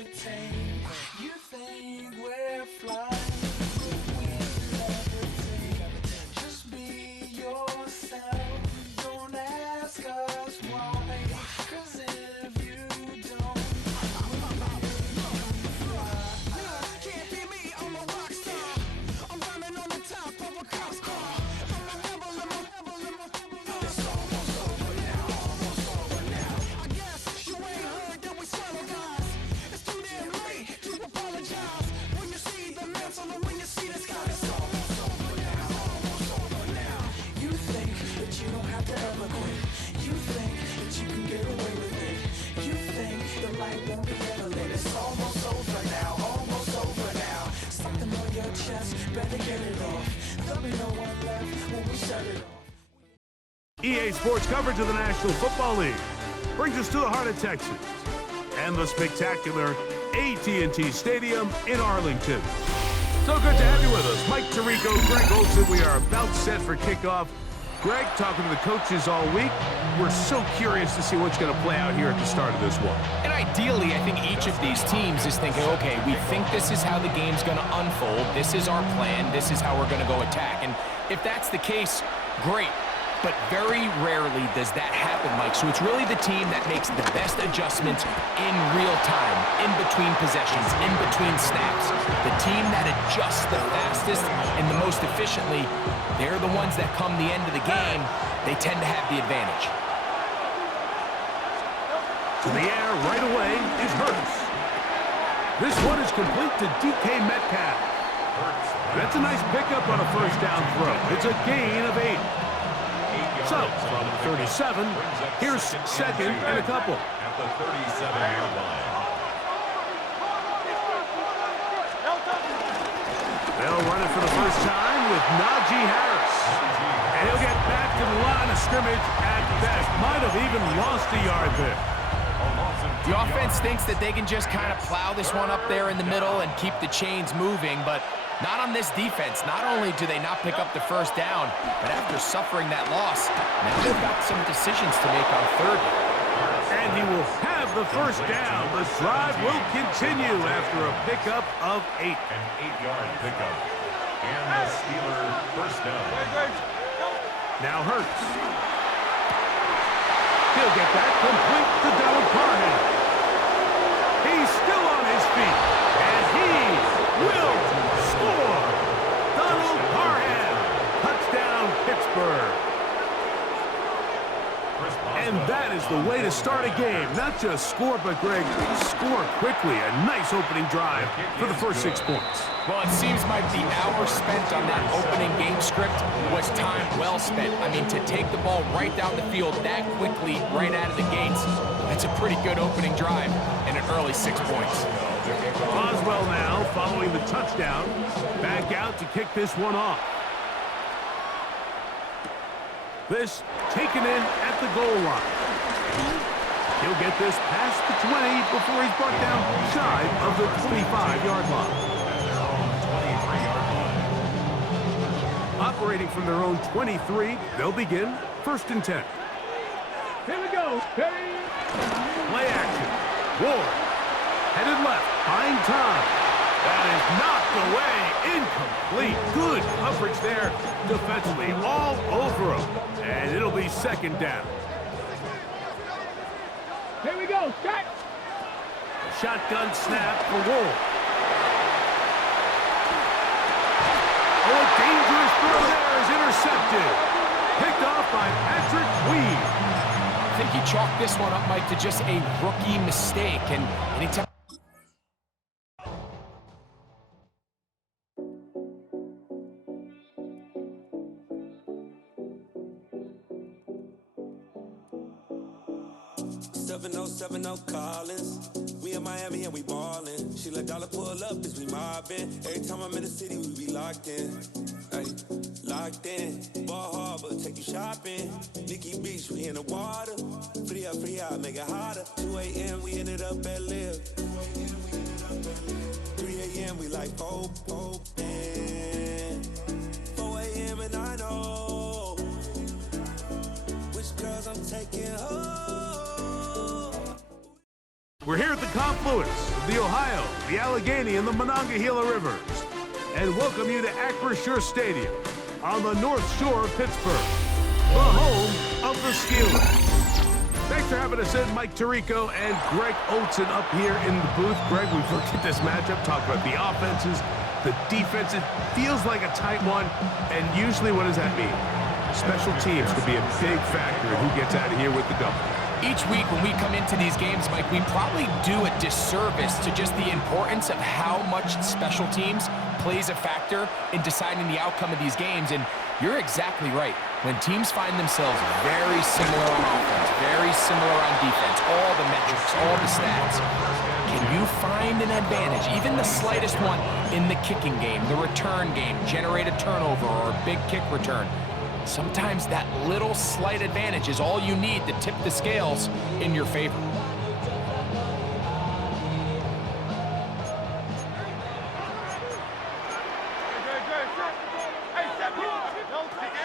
levitate. You think we're flying, we levitate. Just be yourself, don't ask us why, 'cause if you don't, can't be me, I'm a rock star. I'm running on the top of a cop car. I'm a rebel, it's almost over now, almost over now. I guess you ain't heard that we swallow guys. It's too damn late to apologize. When you see the mantle and when you see the sky, it's almost over now, almost over now. You think that you don't have to ever quit. You think that you can get away with it. You think the light won't be ever lit. It's almost over now, almost over now. Something on your chest, better get it off. There'll be no one left when we shut it off. EA Sports coverage of the National Football League brings us to the heart of Texas and the spectacular AT&T Stadium in Arlington. So good to have you with us. Mike Tirico, Greg Olson. We are about set for kickoff. Greg, talking to the coaches all week. We're so curious to see what's going to play out here at the start of this one. And ideally, I think each of these teams is thinking, okay, we think this is how the game's going to unfold. This is our plan. This is how we're going to go attack. And if that's the case, great. But very rarely does that happen, Mike. So it's really the team that makes the best adjustments in real time, in between possessions, in between snaps. The team that adjusts the fastest and the most efficiently, they're the ones that come the end of the game, they tend to have the advantage. To the air right away is Hurts. This one is complete to DK Metcalf. That's a nice pickup on a first down throw. It's a gain of 8. So, from 37, here's second and a couple. At the 37-yard line. They'll run it for the first time with Najee Harris. And he'll get back to the line of scrimmage at best. Might have even lost a yard there. The offense thinks that they can just kind of plow this one up there in the middle and keep the chains moving, but not on this defense. Not only do they not pick up the first down, but after suffering that loss, now they've got some decisions to make on third. And he will have the first down. The drive will continue after a pickup of 8. An 8-yard pickup. And the Steeler first down. Now Hurts. He'll get that complete to Donald Parham. He's still on his feet. And he will score. Donald Parham. Touchdown, Pittsburgh. And that is the way to start a game. Not just score, but, Greg, score quickly. A nice opening drive for the first 6 points. Well, it seems like the hour spent on that opening game script was time well spent. I mean, to take the ball right down the field that quickly, right out of the gates, that's a pretty good opening drive and an early 6 points. Boswell now, following the touchdown, back out to kick this one off. This taken in at the goal line. He'll get this past the 20 before he's brought down shy of the 25-yard line. Operating from their own 23, they'll begin 1st and 10. Here we go. Play action. Ward. Headed left. Buying time. That is knocked away. Incomplete. Good coverage there defensively. All over him. And it'll be 2nd down. Here we go. Shot. Shotgun snap for Ward. Oh, a dangerous throw there is intercepted. Picked off by Patrick Weed. I think he chalked this one up, Mike, to just a rookie mistake. And anytime... Collins. We in Miami and we ballin'. She let dollar pull up as we mobbin'. Every time I'm in the city, we be locked in. Ay, locked in. Ball Harbor, take you shopping. Nikki Beach, we in the water. Free up, make it hotter. 2 a.m. we ended up at Live. 3 a.m. we like open. 4 a.m. and I know which girls I'm taking home. We're here at the confluence of the Ohio, the Allegheny, and the Monongahela Rivers, and welcome you to Acrisure Stadium on the North Shore of Pittsburgh, the home of the Steelers. Thanks for having us in, Mike Tirico and Greg Olson up here in the booth. Greg, we've looked at this matchup, talked about the offenses, the defense. It feels like a tight one, and usually what does that mean? Special teams could be a big factor in who gets out of here with the W. Each week when we come into these games, Mike, we probably do a disservice to just the importance of how much special teams plays a factor in deciding the outcome of these games. And you're exactly right. When teams find themselves very similar on offense, very similar on defense, all the metrics, all the stats, can you find an advantage, even the slightest one, in the kicking game, the return game, generate a turnover or a big kick return? Sometimes that little slight advantage is all you need to tip the scales in your favor.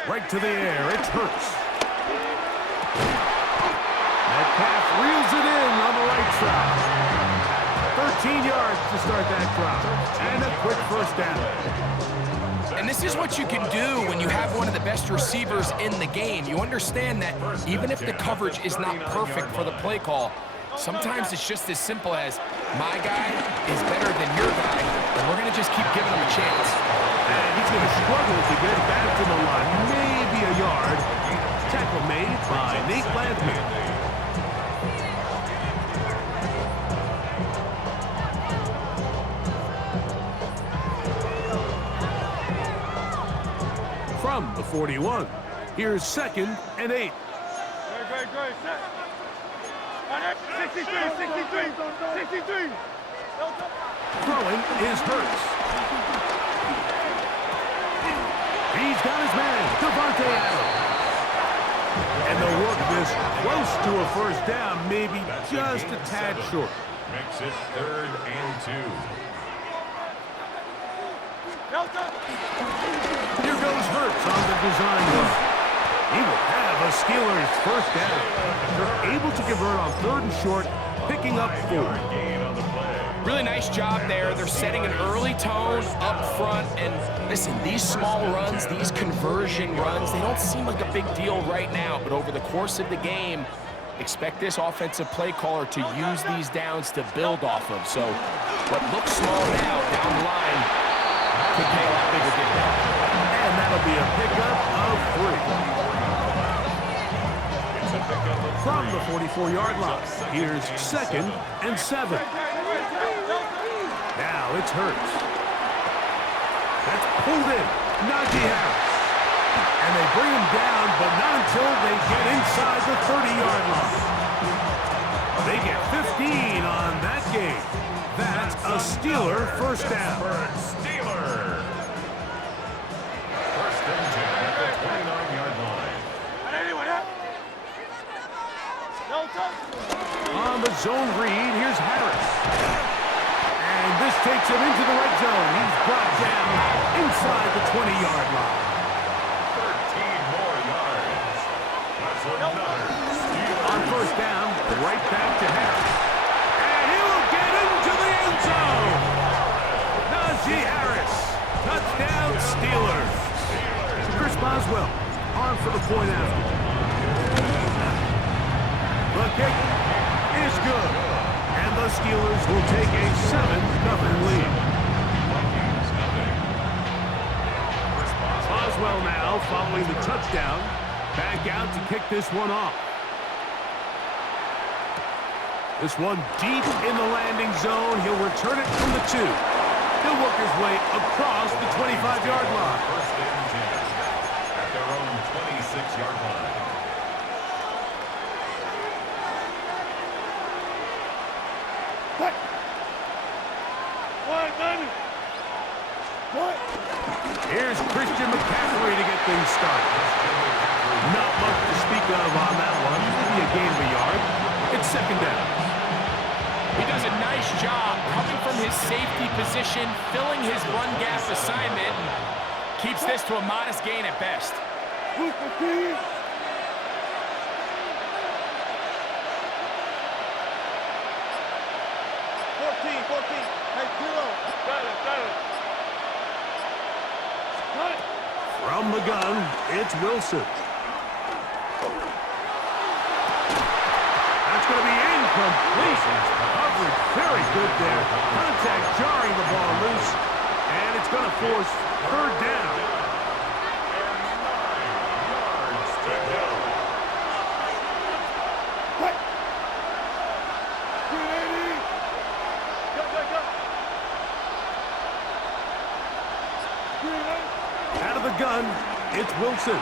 Right to the air, it hurts. That pass reels it in on the right side. 13 yards to start that drive, and a quick first down. And this is what you can do when you have one of the best receivers in the game. You understand that even if the coverage is not perfect for the play call, sometimes it's just as simple as, my guy is better than your guy, and we're going to just keep giving him a chance. And he's going to struggle to get back to the line, maybe a yard. Tackle made by Nate Landman. From the 41, here's 2nd and 8. Great. 63. Throwing is Hurts. He's got his man, Devontae Adams. And they'll work this close to a first down, maybe just a tad short. Makes it 3rd and 2. Here goes Hurts on the design run. He will have a Steelers first down. They're able to convert on 3rd and short, picking up 4. Gain on the play. Really nice job there. They're setting an early tone up front. And listen, these small runs, these conversion runs, they don't seem like a big deal right now. But over the course of the game, expect this offensive play caller to use these downs to build off of. So what looks small now down the line could pay a lot bigger dividend. And that'll be a pickup of 3. From the 44-yard line, here's 2nd and 7. Now it's Hurts. That's pulled in. Najee Harris. And they bring him down, but not until they get inside the 30-yard line. They get 15 on that game. That's a Steeler first down. Steeler. 1st and 10 at the 29-yard line. On the zone read, here's Harris. And this takes him into the red zone. He's brought down inside the 20-yard line. 13 more yards. That's another Steeler. On first down, right back to Harris. And he will get into the end zone. Najee Harris. Touchdown, Steelers. Chris Boswell on for the point after. The kick is good. And the Steelers will take a 7-0 lead. Boswell now following the touchdown. Back out to kick this one off. This one deep in the landing zone. He'll return it from the 2. He'll work his way across the 25-yard line. 1st and 10 at their own 26-yard line. Here's Christian McCaffrey to get things started. Not much to speak of on that one. Maybe a gain of a yard. It's 2nd down. He does a nice job coming from his safety position, filling his run gap assignment, and keeps this to a modest gain at best. From the gun, it's Wilson. That's going to be incomplete. Coverage very good there. Contact jarring the ball loose, and it's going to force third down. Out of the gun, it's Wilson.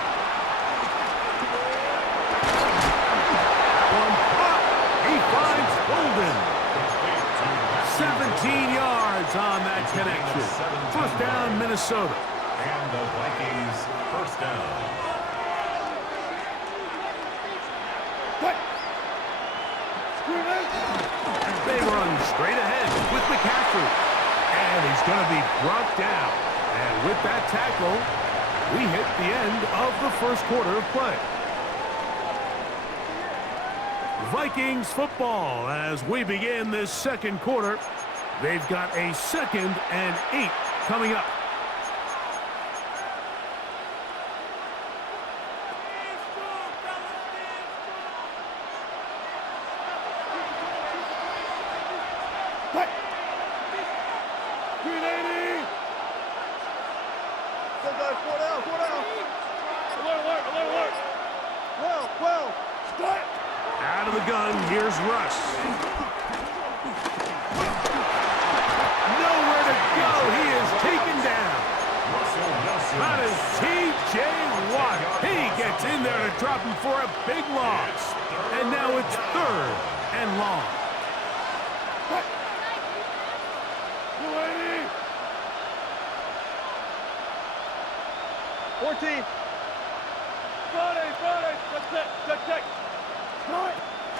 One caught. He finds Golden. 17 yards on that connection. First down, Minnesota. And the Vikings first down. They run straight ahead with McCaffrey. And he's going to be brought down. And with that tackle, we hit the end of the first quarter of play. Vikings football as we begin this second quarter. They've got a 2nd and 8 coming up. Out of the gun, here's Russ. Nowhere to go. He is taken down. That is T.J. Watt. He gets in there to drop him for a big loss. And now it's 3rd and long.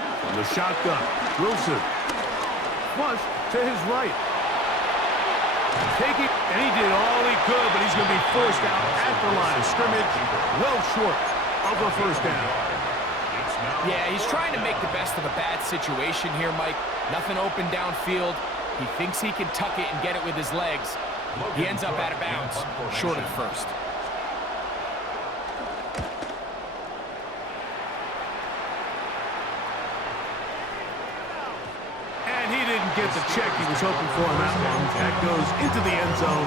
From the shotgun, Wilson. Flush to his right. Taking, and he did all he could, but he's going to be forced out at the line of scrimmage, well short of a first down. Yeah, he's trying to make the best of a bad situation here, Mike. Nothing open downfield. He thinks he can tuck it and get it with his legs. He ends up out of bounds, short of the first. Get the check he was hoping for on that one. That goes into the end zone,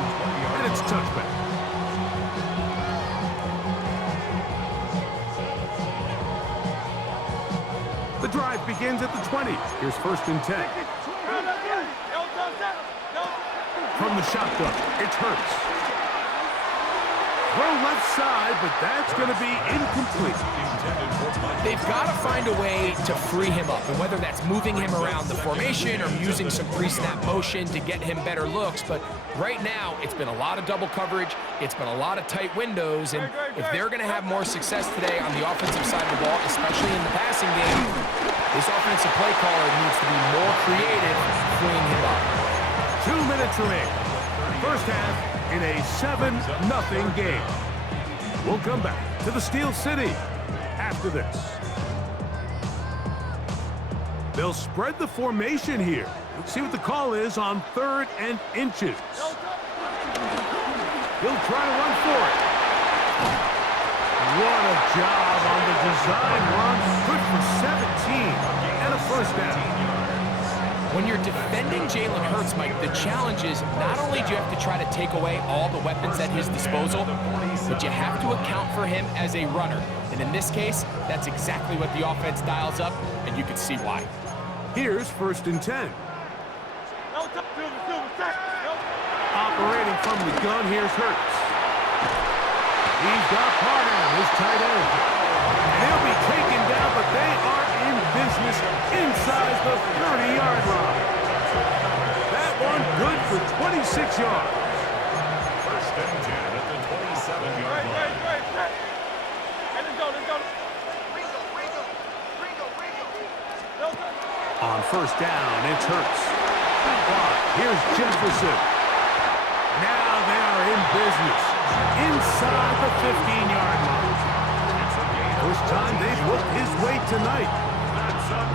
and it's a touchback. The drive begins at the 20. Here's 1st and 10. From the shotgun, it's Hurts. Throw left side, but that's going to be incomplete. They've got to find a way to free him up, and whether that's moving him around the formation or using some pre-snap motion to get him better looks. But right now, it's been a lot of double coverage. It's been a lot of tight windows, and if they're going to have more success today on the offensive side of the ball, especially in the passing game, this offensive play caller needs to be more creative freeing him up. 2 minutes remaining. First half in a 7-0 game. We'll come back to the Steel City after this. They'll spread the formation here. Let's see what the call is on 3rd and inches. He'll try to run for it. What a job on the design run. Good for 17 and a first down. When you're defending Jalen Hurts, Mike, the challenge is not only do you have to try to take away all the weapons at his disposal, but you have to account for him as a runner. And in this case, that's exactly what the offense dials up, and you can see why. Here's 1st and 10. Operating from the gun, here's Hurts. He's got Parham, his tight end. And he'll be taken down, but they are in business inside the 30-yard line. That one good for 26 yards. 1st and 10 at the 27-yard line. On 1st down, it's Hurts. Here's Jefferson. Now they are in business inside the 15-yard line. First time they've looked his way tonight.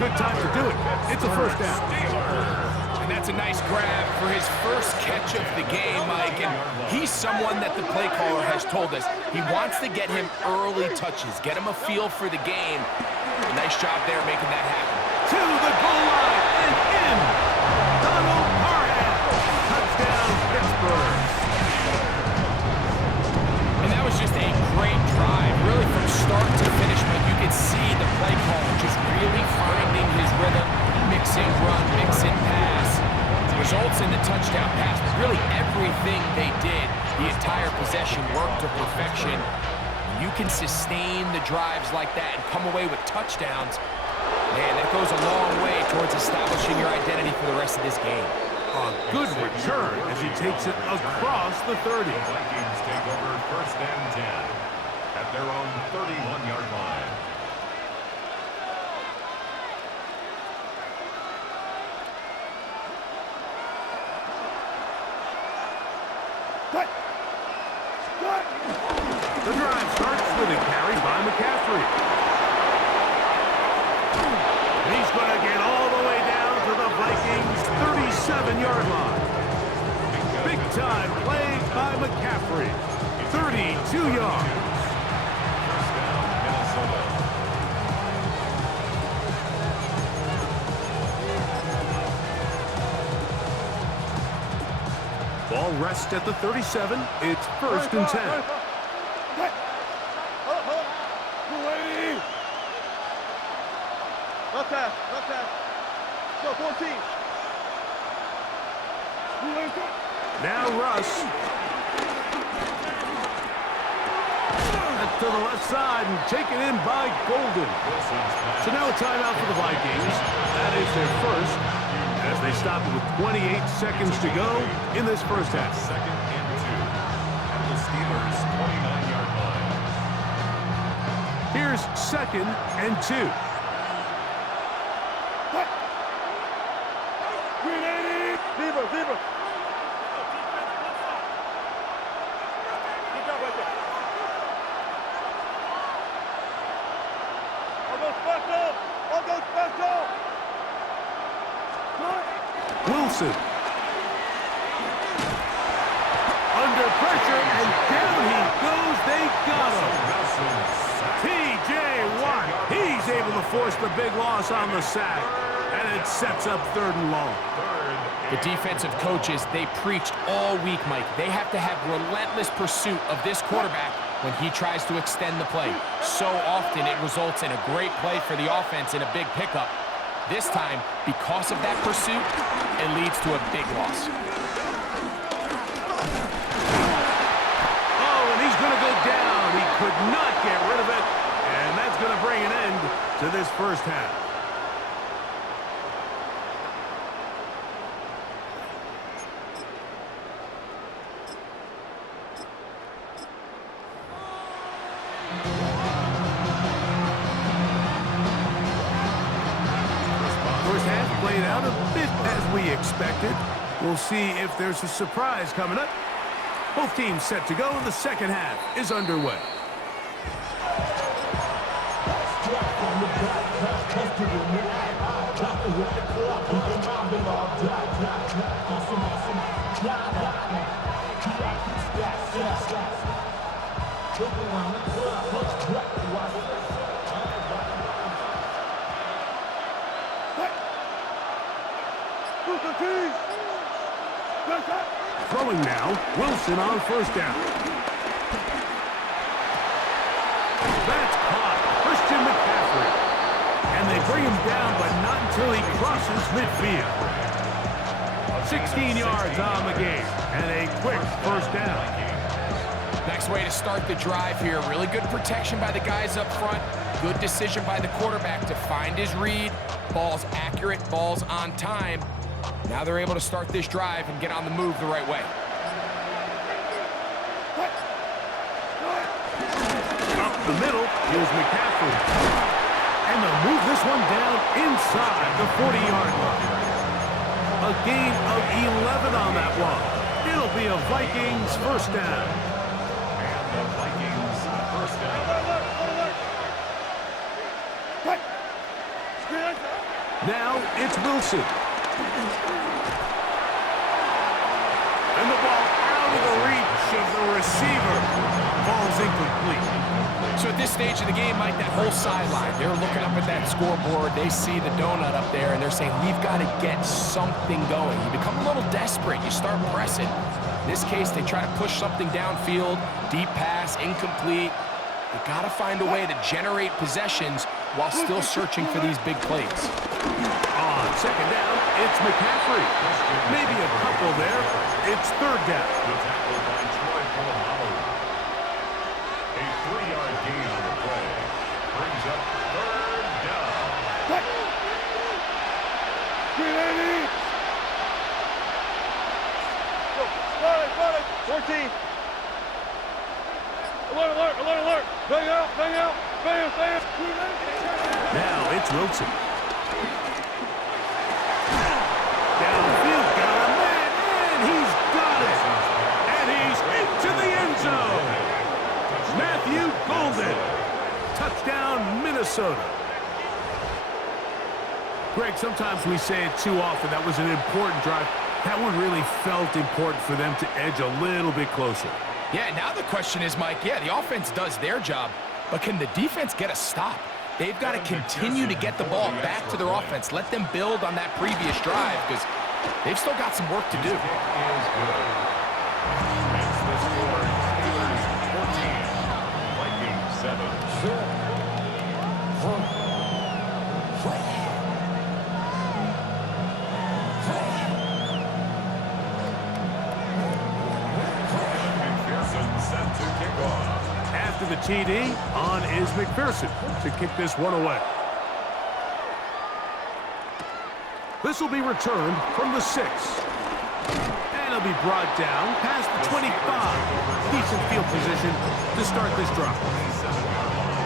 Good time to do it. It's a first down. And That's a nice grab for his first catch of the game, Mike. And he's someone that the play caller has told us he wants to get him early touches, get him a feel for the game. A nice job there making that happen. To the goal line and in. Donald Parham. Touchdown, Pittsburgh. And that was just a great drive, really from start to finish, but you could see the play caller just really finding his rhythm, mixing run, mixing pass. Results in the touchdown pass, but really everything they did, the entire possession worked to perfection. You can sustain the drives like that and come away with touchdowns. Man, that goes a long way towards establishing your identity for the rest of this game. A good return as he takes it across the 30. The Vikings take over 1st and 10 at their own 31-yard line. The drive starts with a carry by McCaffrey. And he's going to get all the way down to the Vikings' 37-yard line. Big-time play by McCaffrey. 32 yards. First down, Minnesota. Ball rests at the 37. It's 1st and 10. Left half. Go, 14. Now Russ. That's to the left side and taken in by Golden. So now a timeout for the Vikings. That is their first, as they stop it with 28 seconds to go in this first half. 2nd and 2 at the Steelers' 29-yard line. Here's 2nd and 2. Zebra. Keep going right there. I'll go special. Wilson. Under pressure, and down he goes. They got him. T.J. Watt. He's able to force the big loss on the sack, and it sets up 3rd and long. The defensive coaches, they preached all week, Mike. They have to have relentless pursuit of this quarterback when he tries to extend the play. So often it results in a great play for the offense and a big pickup. This time, because of that pursuit, it leads to a big loss. Oh, and he's going to go down. He could not get rid of it, and that's going to bring an end to this first half. First half played out a bit as we expected. We'll see if there's a surprise coming up. Both teams set to go, and the second half is underway. Throwing now, Wilson on 1st down. That's caught, Christian McCaffrey. And they bring him down, but not until he crosses midfield. 16 yards on the game, and a quick 1st down. Nice way to start the drive here. Really good protection by the guys up front. Good decision by the quarterback to find his read. Ball's accurate, ball's on time. Now they're able to start this drive and get on the move the right way. Up the middle, here's McCaffrey. And they'll move this one down inside the 40-yard line. A gain of 11 on that one. It'll be a Vikings 1st down. And the Vikings 1st down. Now it's Wilson. receiver falls incomplete. So at this stage of the game, Mike, that whole sideline, they're looking up at that scoreboard. They see the donut up there, and they're saying, we've got to get something going. You become a little desperate. You start pressing. In this case, they try to push something downfield, deep pass, incomplete. You got to find a way to generate possessions while still searching for these big plays. On second down, it's McCaffrey. Maybe a couple there. It's third down. The tackle by Troy Polamalu. A 3-yard gain on the play. Brings up third down. Get ready. Go. Got it. 14. Alert. Bang out. Bam. Now it's Wilson. Downfield, got a man, and he's got it. And he's into the end zone. Matthew Golden. Touchdown, Minnesota. Greg, sometimes we say it too often. That was an important drive. That one really felt important for them to edge a little bit closer. Yeah, now the question is, Mike, yeah, the offense does their job, but can the defense get a stop? They've got to continue to get the ball back to their offense. Let them build on that previous drive because they've still got some work to do. Is good. It's the score. Steelers 14. Vikings 7. Set to kick off. After the TD, on is McPherson to kick this one away. This will be returned from the 6. And it'll be brought down past the 25. Decent field position to start this drive. 27-yard line.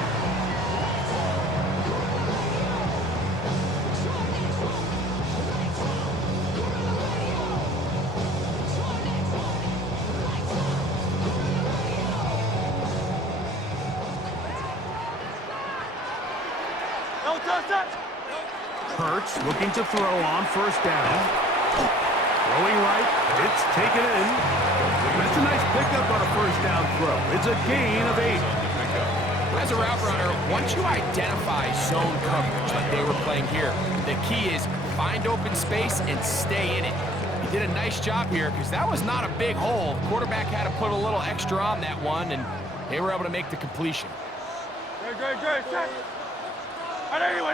Hurts looking to throw on first down. Throwing right, it's taken in. That's a nice pickup on a first down throw. It's a gain of 8. As a route runner, once you identify zone coverage like they were playing here, the key is find open space and stay in it. He did a nice job here because that was not a big hole. The quarterback had to put a little extra on that one, and they were able to make the completion. Great. Anyway,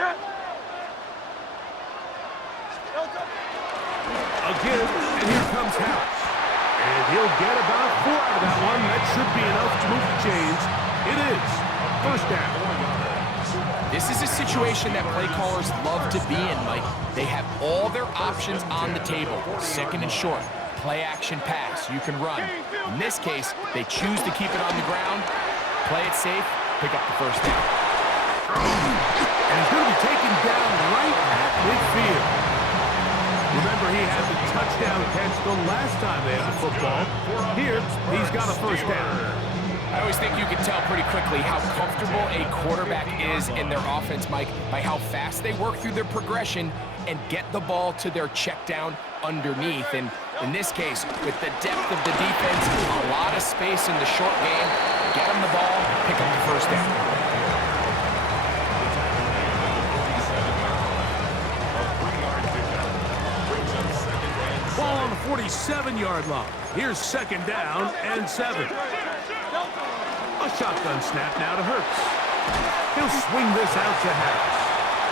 A give, and here comes House. And he'll get about 4 out of that one. That should be enough to move the chains. It is first down. This is a situation that play callers love to be in, Mike. They have all their options on the table. Second and short, play action pass, you can run. In this case, they choose to keep it on the ground, play it safe, pick up the first down. And he's going to be taken down right at midfield. Remember, he had the touchdown catch the last time they had the football. Here, he's got a first down. I always think you can tell pretty quickly how comfortable a quarterback is in their offense, Mike, by how fast they work through their progression and get the ball to their check down underneath. And in this case, with the depth of the defense, a lot of space in the short game, get them the ball, pick up the first down. Ball on the 47-yard line. Here's second down and 7. A shotgun snap now to Hurts. He'll swing this out to Harris.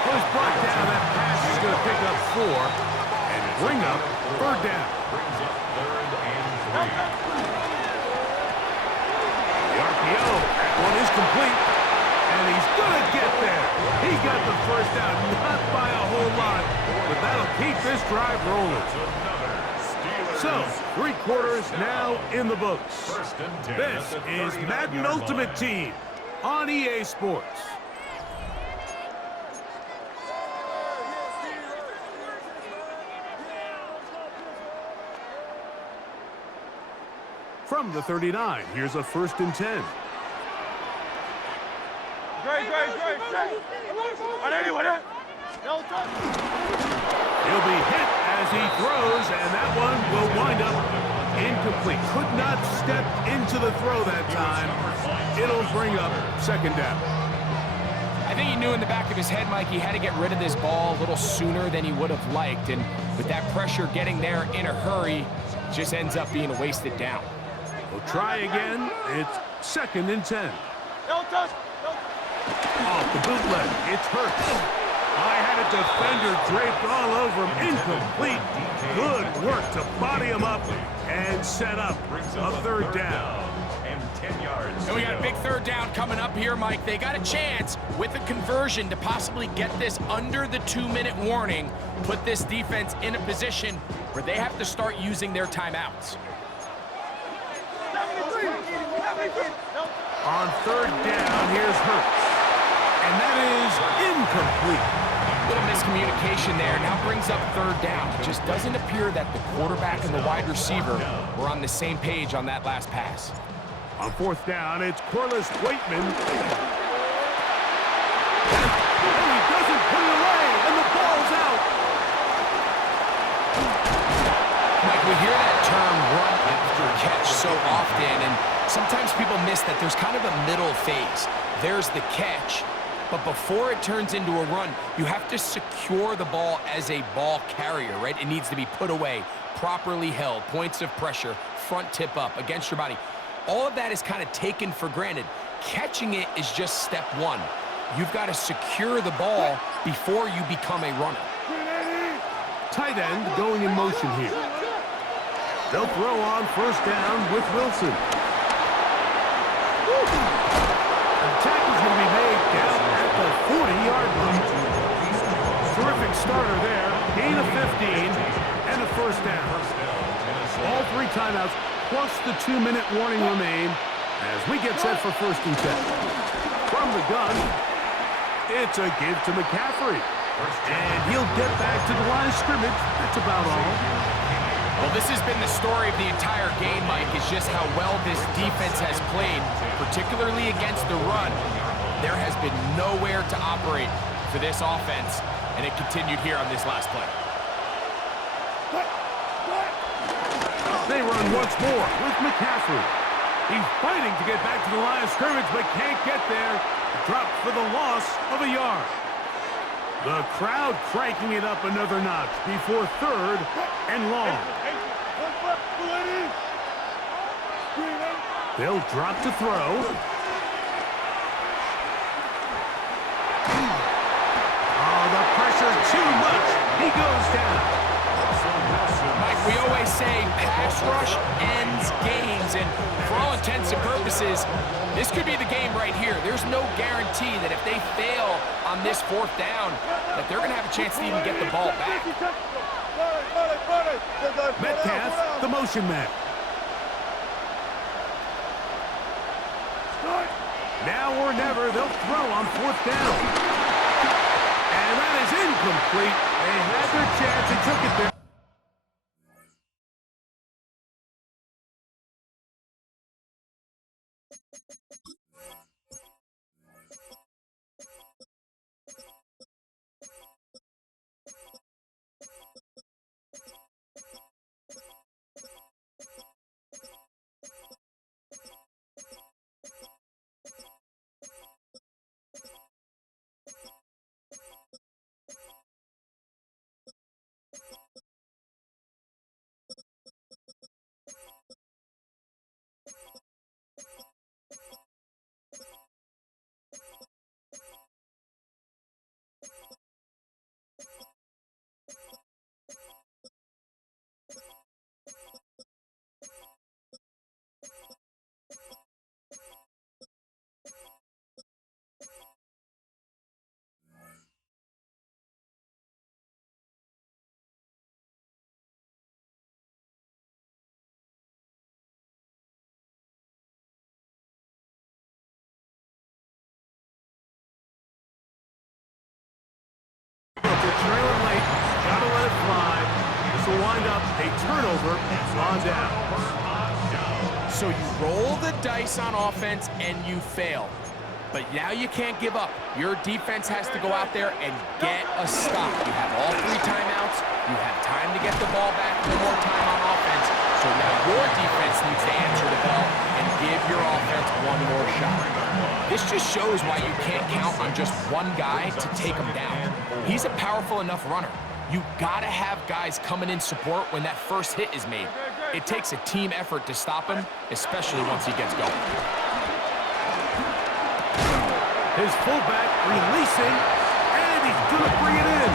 Goes brought down. That pass is going to pick up 4 and bring up third down. Brings up third and 3. The RPO. That one is complete. And he's going to get there. He got the first down, not by a whole lot, but that'll keep this drive rolling. So, 3 quarters now in the books. This is Madden Ultimate Team on EA Sports. From the 39, here's a 1st and 10. Great. Anyway, He'll be hit as he throws, and that one will wind up Incomplete. Could not step into the throw that time. It'll bring up second down. I think he knew in the back of his head, Mike, he had to get rid of this ball a little sooner than he would have liked. And with that pressure getting there in a hurry, just ends up being a wasted down. We'll try again. It's second and 10. No touch. No. Off the bootleg. It's Hurts. I had a defender draped all over him. Incomplete. Good work to body him up and set up a third down. And 10 yards. And we got a big third down coming up here, Mike. They got a chance with a conversion to possibly get this under the 2-minute warning, put this defense in a position where they have to start using their timeouts. On third down, here's Hurts. And that is incomplete. Little miscommunication there. Now brings up third down. It just doesn't appear that the quarterback and the wide receiver were on the same page on that last pass. On fourth down, it's Corliss Waitman. And he doesn't put it away, and the ball's out. Mike, we hear that term run after catch so often, and sometimes people miss that there's kind of a middle phase. There's the catch, but before it turns into a run, you have to secure the ball as a ball carrier, right? It needs to be put away, properly held, points of pressure, front tip up against your body. All of that is kind of taken for granted. Catching it is just step one. You've got to secure the ball before you become a runner. Tight end going in motion here. They'll throw on first down with Wilson. The tackle's going to be made down at the 40-yard line. Terrific starter there. Gain of 15 and a first down. All three timeouts plus the 2-minute warning remain as we get set for first and 10. From the gun, it's a give to McCaffrey. And he'll get back to the line of scrimmage. That's about all. Well, this has been the story of the entire game, Mike, is just how well this defense has played, particularly against the run. There has been nowhere to operate for this offense, and it continued here on this last play. They run once more with McCaffrey. He's fighting to get back to the line of scrimmage, but can't get there. Dropped for the loss of a yard. The crowd cranking it up another notch before third and long. They'll drop to throw. Oh, the pressure too much. He goes down. Mike, we always say pass rush ends games, and for all intents and purposes, this could be the game right here. There's no guarantee that if they fail on this fourth down, that they're going to have a chance to even get the ball back. Metcalf, the motion man. Now or never, they'll throw on fourth down. And that is incomplete. They had their chance and took it there. They're trailing late. Gotta let it fly. This will wind up a turnover on down. So you roll the dice on offense and you fail. But now you can't give up. Your defense has to go out there and get a stop. You have all three timeouts. You have time to get the ball back one more time on offense. So now your one more shot. This just shows why you can't count on just one guy to take him down. He's a powerful enough runner. You gotta have guys coming in support when that first hit is made. It takes a team effort to stop him, especially once he gets going. His fullback releasing, and he's gonna bring it in.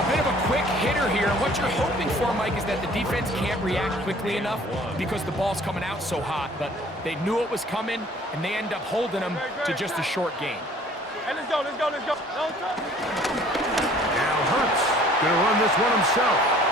A bit of a quick hitter here, and what you're hoping for, Mike, is that the defense can't react quickly enough because the ball's coming out so hot, but they knew it was coming, and they end up holding him to just a short gain. Hey, let's go, let's go, let's go. No, Now Hurts gonna run this one himself.